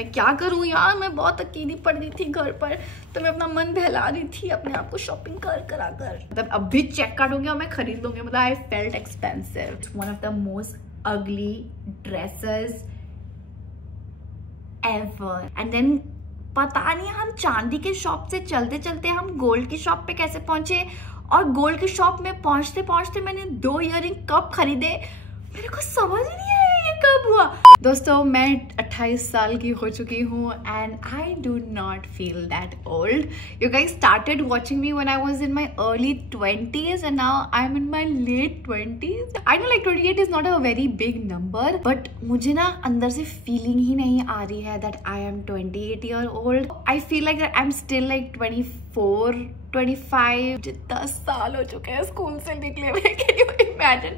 मैं क्या करूं यार, मैं बहुत अकेली पड़ गई थी घर पर, तो मैं अपना मन बहला रही थी अपने आप को शॉपिंग कर मतलब अब भी चेक काटूंगी और मैं खरीद लूंगी। मतलब I felt expensive. One of the most अगली ड्रेसेस एवर। एंड देन पता नहीं हम चांदी के शॉप से चलते चलते हम गोल्ड की शॉप पे कैसे पहुंचे, और गोल्ड की शॉप में पहुंचते पहुंचते मैंने 2 इयररिंग कब खरीदे, मेरे को समझ ही नहीं आया ये कब हुआ। दोस्तों मैं 28 साल की हो चुकी हूँ and I do not feel that old. You guys started watching me when I was in my early 20s and now I am in my late 20s। I know like 28 is not a very big number, but मुझे ना अंदर से feeling ही नहीं आ रही है that I am 28 year old. I feel like I am still like 24 25। 10 साल हो चुके हैं स्कूल से निकले हुए। कैन यू इमेजिन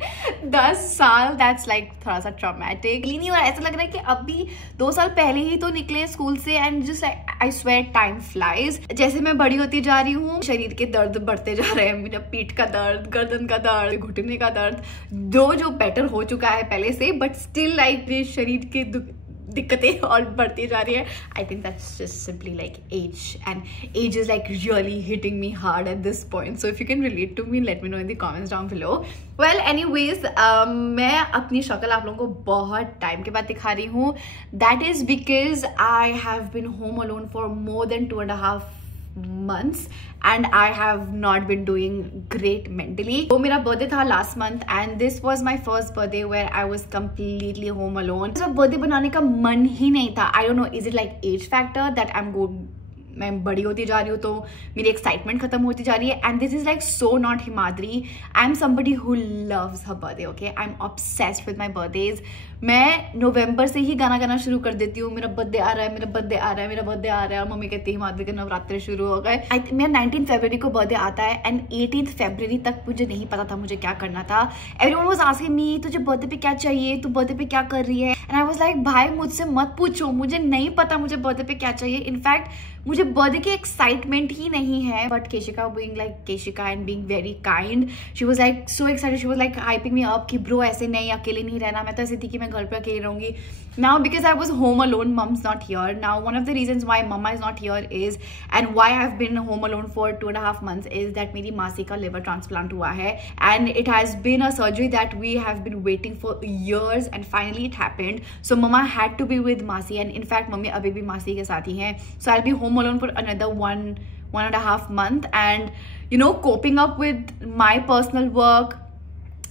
10 साल? दैट्स लाइक थोड़ा सा ट्रॉमेटिक नहीं, और ऐसा लग रहा है कि अभी 2 साल पहले ही तो निकले स्कूल से। And just like I swear time flies. जैसे मैं बड़ी होती जा रही हूँ, शरीर के दर्द बढ़ते जा रहे हैं। मेरा पीठ का दर्द, गर्दन का दर्द, घुटने का दर्द जो बेटर हो चुका है पहले से, बट स्टिल लाइक शरीर के दिक्कतें और बढ़ती जा रही है। I think that's just simply like age, and age is like really hitting me hard at this point. So if you can relate to me, let me know in the comments down below. Well anyways, मैं अपनी शक्ल आप लोगों को बहुत time के बाद दिखा रही हूँ। That is because I have been home alone for more than 2.5 months and I have not been doing great mentally. वो मेरा बर्थडे था last month and this was my first birthday where I was completely home alone. तो birthday बनाने का मन ही नहीं था. I don't know, is it like age factor that मैं बड़ी होती जा रही हूँ तो मेरी एक्साइटमेंट खत्म होती जा रही है. And this is like so not Himadri. I am somebody who loves her birthday. Okay, I am obsessed with my birthdays. मैं नवंबर से ही गाना गाना शुरू कर देती हूँ. मेरा बर्थडे आ रहा है, मेरा बर्थडे आ रहा है, मेरा बर्थडे आ रहा है. मम्मी कहती है हिमाद्री के नवरात्रे शुरू हो गए. मेरा 19 फरवरी को बर्थडे आता है एंड 18 फरवरी तक मुझे नहीं पता था मुझे क्या करना था. एवरीवन वाज आस्किंग मी तुझे बर्थडे पे क्या चाहिए, तू बर्थडे पे क्या कर रही है. एंड आई वाज लाइक भाई मुझसे मत पूछो, मुझे नहीं पता मुझे बर्थडे पे क्या चाहिए. इनफैक्ट मुझे बर्थडे की एक्साइटमेंट ही नहीं है. But Keshika being like Keshika and being very kind, she was like so excited. She was like hyping me up कि ब्रो ऐसे नहीं, अकेले नहीं रहना. मैं तो ऐसी थी कि मैं घर पे अकेले रहूंगी. Now because I was home alone, mom's not here. Now one of the reasons why mama is not here is, and why I've been home alone for 2.5 months is that मेरी मासी का liver transplant हुआ है. And it has been a surgery that we have been waiting for years and finally it happened. So mama had to be with मासी and in fact mummy अभी भी मासी के साथ ही हैं. So I'll be home alone for another 1.5 month and you know coping up with my personal work.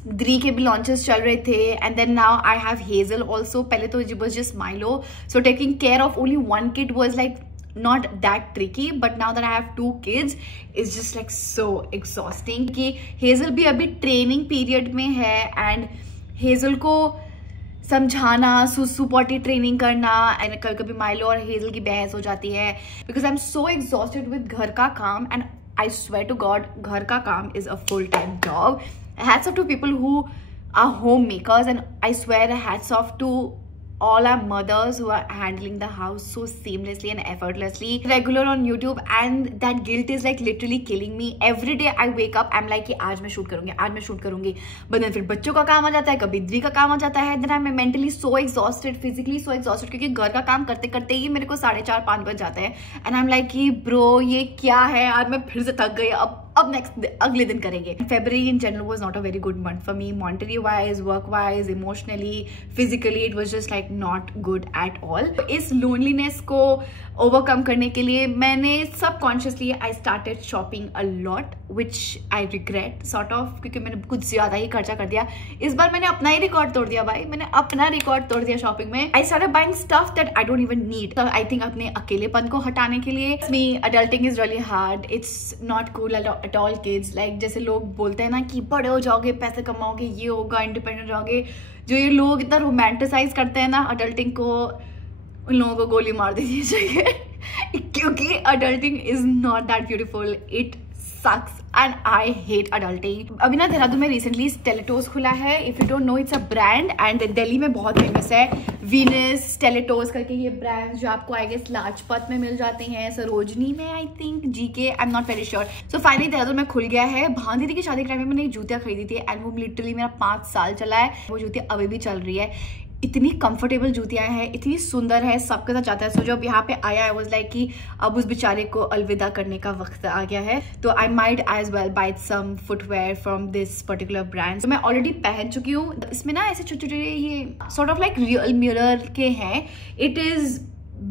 द्री के भी लॉन्चेस चल रहे थे and then now I have Hazel also. पहले तो it was just Milo, so taking care of only one kid was like not that tricky, but now that I have 2 kids it's just like so exhausting. कि hazel भी अभी training period में है and hazel को समझाना, सुसु potty training करना and कभी कभी माइलो और हेजल की बहस हो जाती है because I am so exhausted with घर का काम. And I swear to God घर का काम is a full time job. Hats off to people who are homemakers and I swear hats off to all our mothers who are handling the house so seamlessly and effortlessly. Regular on YouTube and that guilt is like literally killing me. Every day I wake up I'm like कि आज मैं shoot करूंगी, आज मैं shoot करूंगी. But then फिर बच्चों का काम आ जाता है, कभी द्री का काम आ जाता है. Then I'm mentally so exhausted, physically so exhausted क्योंकि घर का काम करते करते ही मेरे को 4:30-5 बज जाते हैं. And I'm like कि bro ये क्या है, आज मैं फिर से थक गई. अब नेक्स्ट अगले दिन करेंगे. February in general was not a very good month for me, monetary wise, work wise, emotionally, physically. It was just like not good at all. इस loneliness को overcome करने के लिए मैंने subconsciously I started shopping a lot, which I regret sort of क्योंकि मैंने कुछ ज्यादा ही खर्चा कर दिया. इस बार मैंने अपना ही रिकॉर्ड तोड़ दिया भाई, मैंने अपना रिकॉर्ड तोड़ दिया शॉपिंग में. I started buying stuff that I don't even need. So I think अपने अकेलेपन को हटाने के लिए me adulting is really hard. It's not cool at all kids. Like जैसे लोग बोलते हैं ना कि बड़े हो जाओगे, पैसे कमाओगे, ये होगा, इंडिपेंडेंट रहोगे. जो ये लोग इतना रोमांटिसाइज करते हैं ना अडल्टिंग को, उन लोगों को गोली मार देनी चाहिए क्योंकि adulting is not that beautiful. It sucks and I hate adulting. अभी ना देहरादून में रिसेंटली स्टेलेटोस खुला है. If you don't know it's a brand and Delhi में बहुत फेमस है. वीनस स्टेलेटोस करके ये ब्रांड जो आपको आई गेस लाजपत में मिल जाते हैं, सरोजनी में I think, GK, I am not very sure. So finally Dehradun में खुल गया है. भान दीदी की शादी के टाइम में मैंने एक जूतियाँ खरीदी थी एंड वो लिटरली मेरा 5 साल चला है. वो जूतियाँ अभी भी चल रही है. इतनी कंफर्टेबल जूतियाँ हैं, इतनी सुंदर है, सबके साथ जाता है। सो जब यहाँ पे आया आई वाज लाइक कि अब उस बेचारे को अलविदा करने का वक्त आ गया है, तो I might as well buy some footwear from this particular brand. तो मैं ऑलरेडी पहन चुकी हूँ। इसमें ना ऐसे छोटे छोटे ये sort of like real mirror के हैं। It is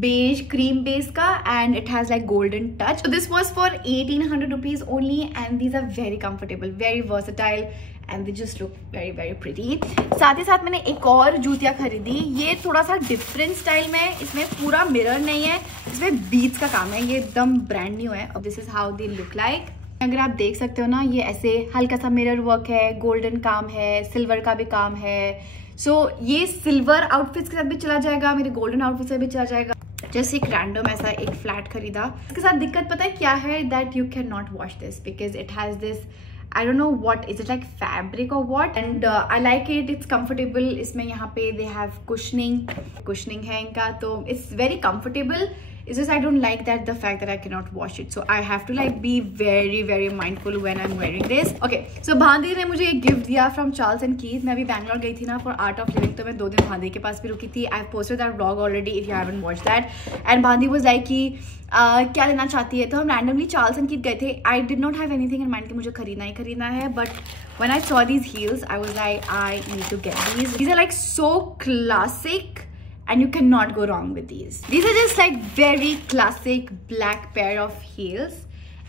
beige cream base का and it has like golden touch. So this was for 1800 rupees only and these are very comfortable, very versatile and they just look very very pretty. साथ ही साथ मैंने एक और जूतियाँ खरीदी। ये थोड़ा सा डिफरेंट स्टाइल में है, इसमें पूरा मिरर नहीं है, इसमें बीड्स का काम है, ये एकदम ब्रांड न्यू है। अब this is how they look like. अगर आप देख सकते हो ना, ये ऐसे हल्का सा मिरर वर्क है, गोल्डन काम है, सिल्वर का भी काम है। सो ये सिल्वर आउटफिट्स के साथ भी चला जाएगा, मेरे गोल्डन आउटफिट से भी चला जाएगा। जैसे एक रैंडम ऐसा एक फ्लैट खरीदा। इसके साथ दिक्कत पता है क्या है, that you can not wash this because it has this, I don't know what is it, like fabric और what, and I like it, it's comfortable. इसमें यहाँ पे दे हैव कुशनिंग है इनका, तो it's very comfortable. It's just I don't like that the fact that I cannot wash it, so I have to like be very very mindful when I'm wearing this. Okay, so भांदी ने मुझे एक gift दिया from Charles and Keith। मैं अभी बैंगलोर गई थी ना for Art of Living, तो मैं 2 दिन भांदी के पास भी रुकी थी। I've posted that vlog already if you haven't watched that. And भांदी was like कि क्या लेना चाहती है, तो हम randomly Charles and Keith गए थे। I did not have anything in mind कि मुझे खरीदना ही खरीदना है, but when I saw these heels I was like I need to get these. These are like so classic and you cannot go wrong with these. These are just like very classic black pair of heels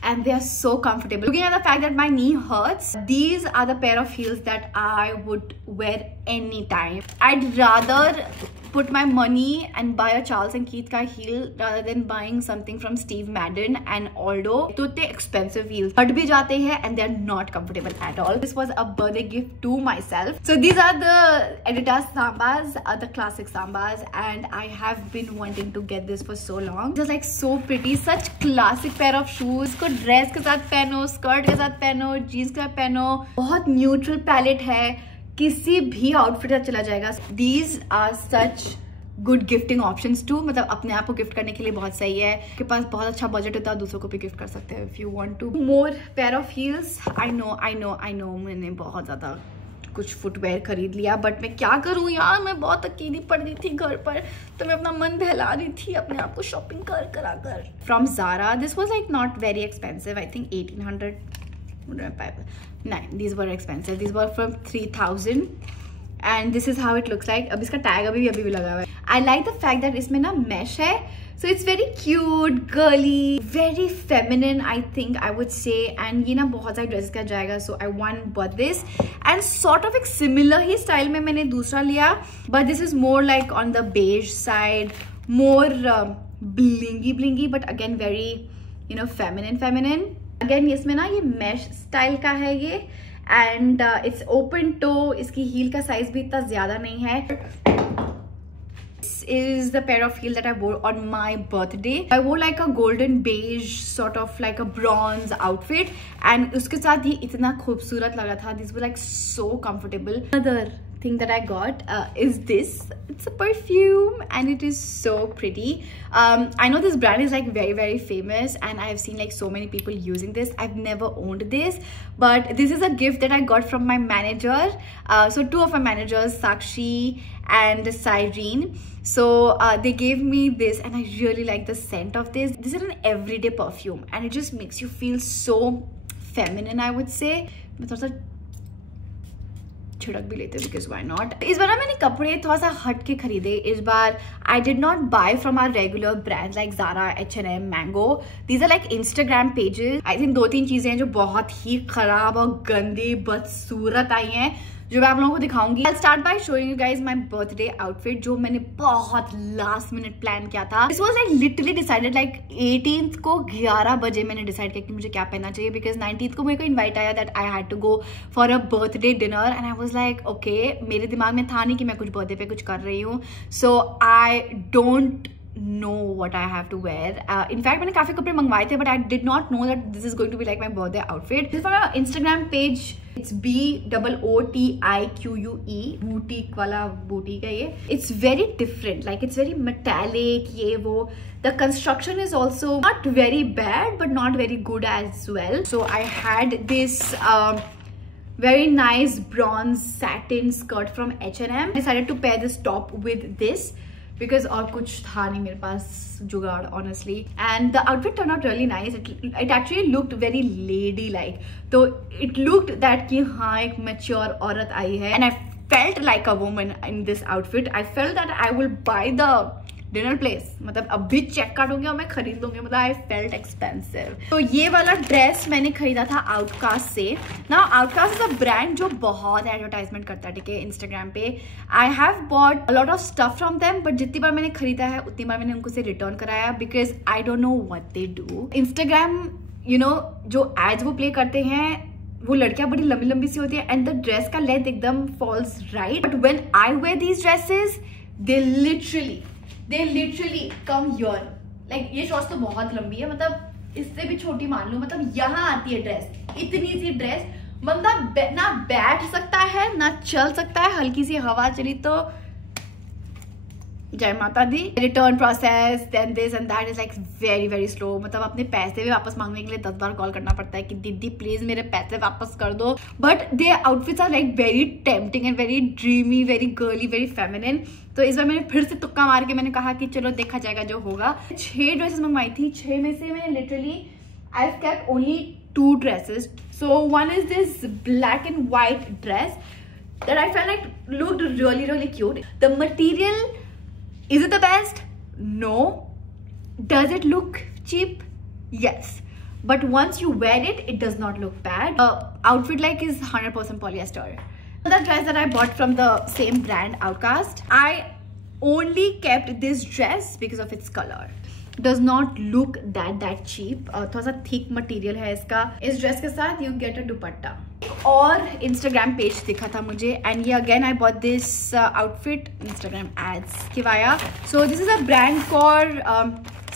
and they are so comfortable. Looking at the fact that my knee hurts, these are the pair of heels that I would wear anytime. I'd rather put my money and buy a Charles and Keith ka heel rather than buying something from Steve Madden and Aldo. तो इतने expensive heels हट भी जाते हैं and they are not comfortable at all. This was a birthday gift to myself. So these are the Adidas Sambas, the classic Sambas, and I have been wanting to get this for so long. Just like so pretty, such classic pair of shoes. इसको dress के साथ पहनो, skirt के साथ पहनो, jeans के साथ पहनो, बहुत neutral palette है, किसी भी आउटफिट साथ चला जाएगा। These are such good gifting options too, मतलब अपने आप को गिफ्ट करने के लिए बहुत सही है। आपके पास बहुत अच्छा बजट होता है, दूसरों को भी गिफ्ट कर सकते हैं if you want to. More pair of heels. I know मैंने बहुत ज़्यादा कुछ फुटवेयर खरीद लिया, बट मैं क्या करूँ यार, मैं बहुत अकेली पड़ गई थी घर पर, तो मैं अपना मन बहला रही थी अपने आप को शॉपिंग करा कर। From Zara, this was like not very expensive. I think 1800. No, these were expensive. These were from 3000 and this is how it looks like. अब इसका टैग अभी भी लगा हुआ है। I like the fact that इसमें ना mesh है, so it's very cute, girly, very feminine, I think I would say, and ये ना बहुत सारी ड्रेसेस का जाएगा, so I bought this and sort of एक similar ही स्टाइल में मैंने दूसरा लिया, but this is more like on the beige side, more blingy, but again very, you know, feminine. Again इसमें ना ये mesh स्टाइल का है ये, and it's open toe. इसकी heel का साइज भी इतना ज्यादा नहीं है। This is the pair of heel that I wore on my birthday. I wore like a golden beige, sort of like a bronze outfit, and उसके साथ ही इतना खूबसूरत लगा था। These were like so comfortable. Another thing that I got is this. It's a perfume and it is so pretty. I know this brand is like very very famous and I have seen like so many people using this. I've never owned this, but this is a gift that I got from my manager. So 2 of my managers, Sakshi and Cyrene, so they gave me this and I really like the scent of this. This is an everyday perfume and it just makes you feel so feminine, I would say. मैं थोड़ा सा छिड़क भी लेते because why not. इस बार ना मैंने कपड़े थोड़ा सा हट के खरीदे। इस बार I did not buy from our regular brands like Zara, H&M, Mango. These are like Instagram pages. I think 2-3 चीजें हैं जो बहुत ही खराब और गंदी बदसूरत आई हैं जो मैं आप लोगों को दिखाऊंगी। I'll start by showing you guys my birthday outfit जो मैंने बहुत last minute plan किया था। This was like literally decided like 18th को 11 बजे मैंने decide किया कि मुझे क्या पहनना चाहिए because 19th को मेरे को invite आया that I had to go for a birthday dinner and I was like okay, मेरे दिमाग में था नहीं कि मैं कुछ birthday पे कुछ कर रही हूँ, so I don't know what I have to wear. In fact मैंने काफी कपड़े मंगवाए थे but I did not know that this is going to be like my birthday outfit. This is from my Instagram page. It's BOOTIQUE, boutique वाला boutique है ये. It's very different, like it's very metallic, ये वो. The construction is also not very bad but not very good as well. So I had this very nice bronze satin skirt from H&M. Decided to pair this top with this because और कुछ था नहीं मेरे पास जुगाड़ honestly, and the outfit turned out really nice. It actually looked very lady like, तो it looked that कि हाँ एक mature औरत आई है, and I felt like a woman in this outfit. I felt that I will buy the dinner place, मतलब अभी check काटूंगी और मैं खरीद लूंगी, मतलब आई फेल्ट एक्सपेंसिव। तो ये वाला ड्रेस मैंने खरीदा था आउटकास्ट से ना। आउटकास्ट इज अ ब्रांड जो बहुत एडवर्टाइजमेंट करता है, ठीक है, इंस्टाग्राम पे। I have bought a lot of stuff from them, but जितनी बार मैंने खरीदा है उतनी बार मैंने उनको से रिटर्न कराया because I don't know what they do. Instagram you know जो एड्स वो प्ले करते हैं, वो लड़कियां बड़ी लंबी लंबी सी होती है एंड द ड्रेस का लेंथ एकदम falls right, but when I wear these dresses they literally come here. Like ये शॉर्ट्स तो बहुत लंबी है, मतलब इससे भी छोटी मान लो, मतलब यहाँ आती है ड्रेस, इतनी सी ड्रेस, बंदा ना बैठ सकता है ना चल सकता है, हल्की सी हवा चली तो जय माता दी। Return process then this and that is like very very slow, मतलब अपने पैसे भी वापस मांगने के लिए 10 बार कॉल करना पड़ता है कि दीदी प्लीज मेरे पैसे वापस कर दो। But they outfits are like very tempting and very dreamy, very girly, very feminine. तो इस बार मैंने फिर से तुक्का मार के मैंने कहा कि चलो देखा जाएगा जो होगा। 6 ड्रेसेस मंगवाई थी, 6 में से मैं literally I have kept only 2 dresses. So one is this black and white dress that I felt like looked really cute. The material, is it the best? No. Does it look cheap? Yes. But once you wear it, it does not look bad. Outfit like is 100% polyester. The dress that I bought from the same brand, Outcast, I only kept this dress because of its color. Does not look that cheap. थोड़ा सा thick material है इसका। इस dress के साथ you get a दुपट्टा। और Instagram page दिखा था मुझे एंड ये again I bought this outfit Instagram ads की वाया। So this is a brand for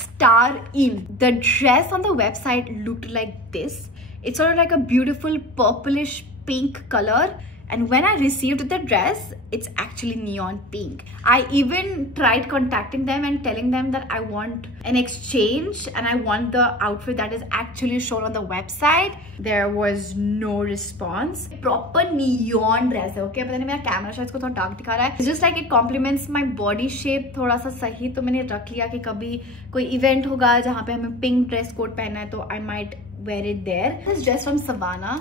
star in. The dress on the website looked like this. It's all like a beautiful purplish pink colour, and when I received the dress, it's actually neon pink. I even tried contacting them and telling them that I want an exchange and I want the outfit that is actually shown on the website. There was no response. Proper neon dress है, okay? पता नहीं मेरा camera शायद इसको थोड़ा dark दिखा रहा है। It's just like it complements my body shape थोड़ा सा सही, तो मैंने रख लिया कि कभी कोई इवेंट होगा जहाँ पे हमें पिंक ड्रेस कोड पहनना है तो I might wear it there. This dress from Savannah.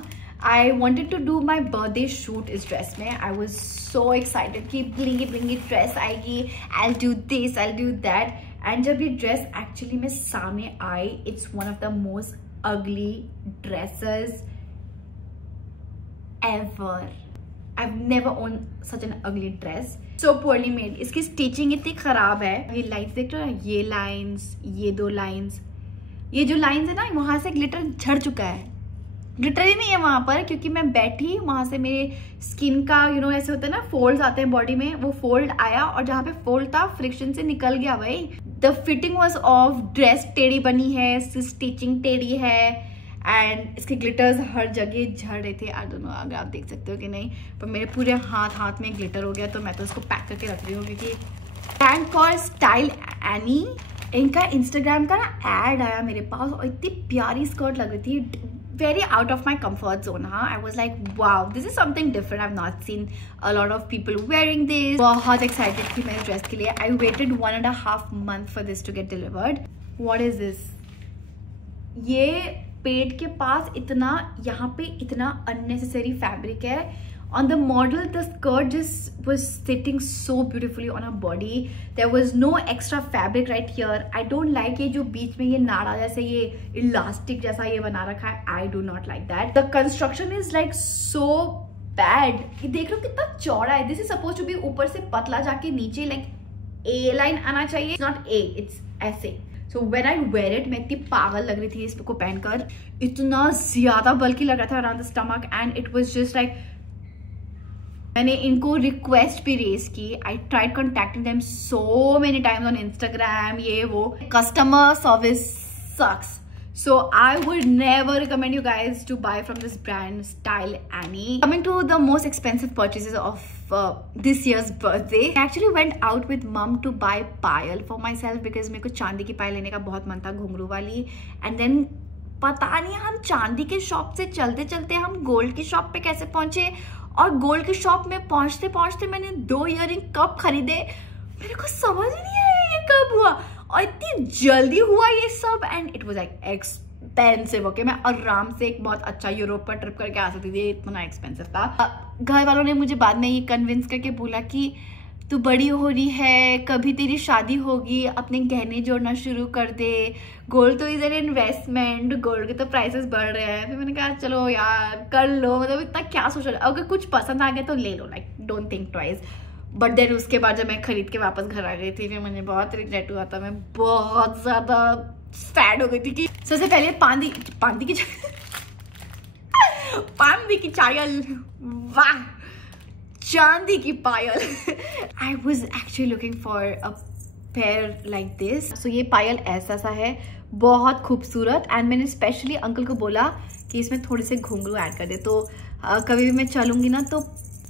I wanted to do my birthday shoot इस ड्रेस में। I was so excited कि blingy ड्रेस आएगी, I'll do this, I'll do that. And जब ये dress actually में सामने आई, it's one of the most ugly dresses ever. I've never owned such an ugly dress. So poorly made. इसकी stitching इतनी खराब है। ये लाइन्स देख रहे हो, ये लाइन्स, ये 2 लाइन्स, ये जो लाइन्स है ना, वहां से ग्लिटर झड़ चुका है। ग्लिटर ही नहीं है वहां पर, क्योंकि मैं बैठी वहां से मेरे स्किन का यू नो ऐसे होता है ना, फोल्ड्स आते हैं बॉडी में, वो फोल्ड आया और जहाँ पे फोल्ड था फ्रिक्शन से निकल गया भाई। The fitting was of, dress टेढ़ी बनी है, स्टिचिंग टेढ़ी है एंड इसके ग्लिटर्स हर जगह झड़ रहे थे। आई डोंट नो अगर आप देख सकते हो कि नहीं, पर मेरे पूरे हाथ में ग्लिटर हो गया, तो मैं तो इसको पैक करके रख रही हूँ। क्योंकि ब्रांड कॉल्ड स्टाइल एनी, इनका इंस्टाग्राम का ना एड आया मेरे पास और इतनी प्यारी स्कर्ट लग रही थी, very out of my comfort zone. I was like, wow, this is something different. I've not seen a lot of people wearing this. बहुत excited थी मैं ड्रेस के लिए। I waited 1.5 months for this to get delivered. What is this? ये पेट के पास इतना, यहाँ पे इतना unnecessary fabric है। On the model, the skirt just was sitting so beautifully on her body. There was no extra fabric right here. I don't like ये जो बीच में ये नाड़ा जैसे ये इलास्टिक जैसा ये बना रखा है। I do not like that. The construction is like so bad. ये देख लो कितना चौड़ा है। This is supposed to be ऊपर से पतला जाके नीचे like A line आना चाहिए। It's not A, it's ऐसे। So when I wear it, मैं इतनी पागल लग रही थी इसको पहनकर, इतना ज्यादा बल्कि लग रहा था around the stomach and it was just like, मैंने इनको रिक्वेस्ट भी रेज की। I tried contacting them so many times on Instagram, ये वो customer service sucks. So I would never recommend you guys to buy from this brand style any. Coming to the most expensive purchases of this year's birthday, I actually went out with mom to buy Payal for myself because मेरे को चांदी की पायल लेने का बहुत मन था, घुंघरू वाली, and then पता नहीं हम चांदी के शॉप से चलते चलते हम गोल्ड की शॉप पे कैसे पहुंचे, और गोल्ड की शॉप में पहुंचते पहुंचते मैंने 2 इयररिंग कब खरीदे, मेरे को समझ नहीं आया ये कब हुआ, और इतनी जल्दी हुआ ये सब, and it was like expensive. Okay, मैं आराम से एक बहुत अच्छा यूरोप पर ट्रिप करके आ सकती थी, इतना एक्सपेंसिव था। घर वालों ने मुझे बाद में ये कन्विंस करके बोला कि तू बड़ी हो रही है, कभी तेरी शादी होगी, अपने गहने जोड़ना शुरू कर दे, गोल्ड तो इधर इन्वेस्टमेंट, गोल्ड के तो प्राइसेस बढ़ रहे हैं। फिर मैंने कहा चलो यार कर लो, मतलब इतना क्या सोच रहा, अगर कुछ पसंद आ गया तो ले लो, like don't think twice. But then उसके बाद जब मैं खरीद के वापस घर आ गई थी, फिर मुझे बहुत रिग्रेट हुआ था, मैं बहुत ज्यादा सैड हो गई थी कि सबसे पहले पांदी की चायल, वाह, चांदी की पायल। I was actually looking for a pair like this. So ये पायल ऐसा सा है, बहुत खूबसूरत, एंड मैंने स्पेशली अंकल को बोला कि इसमें थोड़े से घुंघरू ऐड कर दे, तो कभी भी मैं चलूंगी ना तो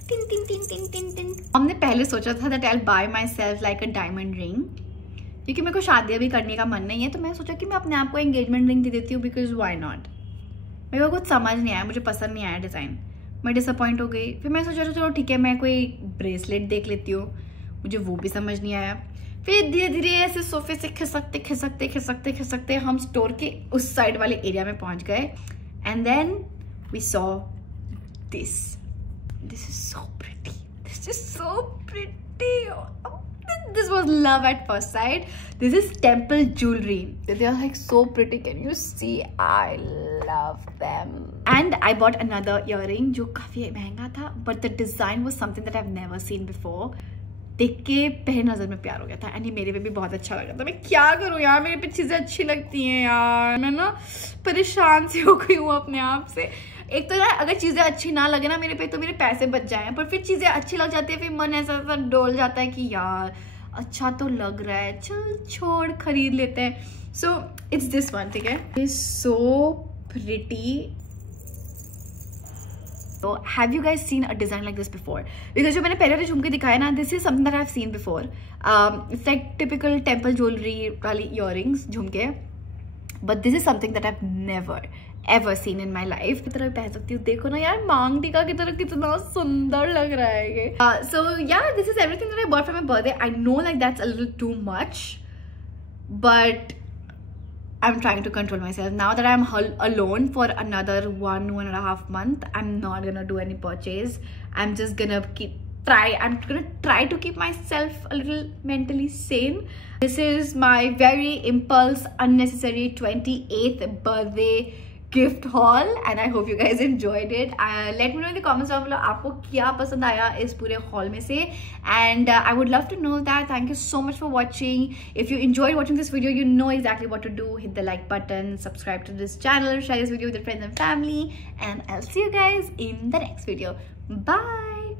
tin tin tin tin tin tin. हमने पहले सोचा था that I will buy my self like a diamond ring, क्योंकि मेरे को शादी अभी करने का मन नहीं है, तो मैं सोचा कि मैं अपने आप को एंगेजमेंट रिंग दे देती हूँ, बिकॉज वाई नॉट। मेरे को कुछ समझ नहीं आया, मुझे पसंद नहीं आया डिज़ाइन, मैं डिसअपॉइंट हो गई। फिर मैं सोचा चलो ठीक है, मैं कोई ब्रेसलेट देख लेती हूँ, मुझे वो भी समझ नहीं आया। फिर धीरे धीरे ऐसे सोफे से खिसकते हम स्टोर के उस साइड वाले एरिया में पहुंच गए, and then we saw this is so pretty, this is so pretty. This was love at first sight. This is temple jewelry. They are like so pretty. Can you see? I love them. And I bought another earring जो काफी महंगा था, but the design was something that I've never seen before. देख के पहले नजर में प्यार हो गया था, एंड ये मेरे पे भी बहुत अच्छा लगा था। मैं क्या करूँ यार, मेरे पे चीजें अच्छी लगती हैं यार, मैं ना परेशान सी हो गई हूँ अपने आप से। एक तो ना अगर चीजें अच्छी ना लगे ना मेरे पे, तो मेरे पैसे बच जाए, पर फिर चीजें अच्छी लग जाती है, फिर मन ऐसा ऐसा डोल जाता है कि यार अच्छा तो लग रहा है, चल छोड़ खरीद लेते हैं। सो इट्स दिस वन, ठीक है, it's so pretty. So have you guys seen a design like this before? Because जो मैंने पहले वाले झुमके दिखाए ना, this is something that I've seen before. It's like typical temple jewelry वाली earrings, झुमके, but this is something that I've never ever seen in my life. की तरह पहन सकती हूँ, देखो ना यार, मांग टीका की तरह कितना सुंदर लग रहा है ये। So yeah, this is everything that I bought for my birthday. I know like that's a little too much, but I'm trying to control myself. Now that I'm alone for another 1.5 months, I'm not gonna do any purchase. I'm just gonna try to keep myself a little mentally sane. This is my very impulse, unnecessary 28th birthday gift haul, and I hope you guys enjoyed it. Let me know in the comments down below आपको क्या पसंद आया इस पूरे haul में से, and I would love to know that. Thank you so much for watching. If you enjoyed watching this video, you know exactly what to do. Hit the like button, subscribe to this channel, share this video with your friends and family, and I'll see you guys in the next video. Bye.